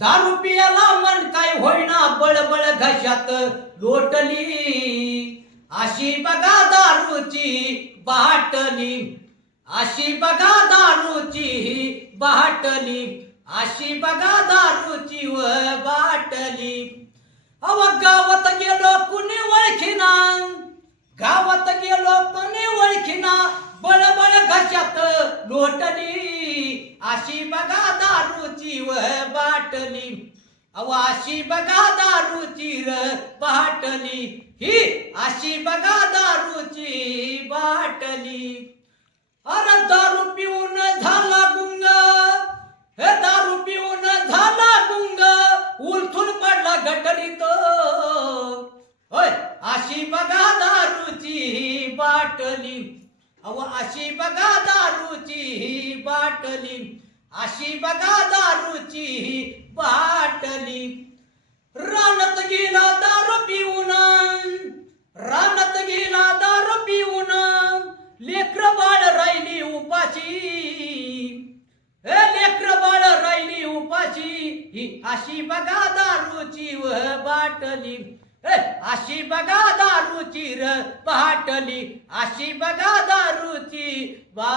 दारू पियाला मन काय होईना बळबळ घशात. लोटली. अशी बघा दारूची बाटली. अशी बघा दारूची बाटली. अशी बघा दारूची व बाटली. अव गावात गेलो कुणी ओळखीना? गावात गेलो कुणी ओळखीना? बघा दारूची व बाटली. अवाशी बघा दारूची र बाटली. ही अशी बघा दारूची बाटली. अरे दारू पिऊन झाला गुंग. हे दारू पिऊन झाला गुंग. उलथून पडला गटरीत. होय अशी बघा दारूची बाटली. अव अशी बघा दारूची बाटली. अशी बघा दारूची बाटली. रानात गेला दारू पिऊन रानात गेला दारू पिऊन लेकर बाळ राहिली उपाशी. लेकर बाळ राहिली उपाशी. ही अशी बघा दारूची व बाटली अशी बघा दारूची र बाटली. अशी बघा दारूची बा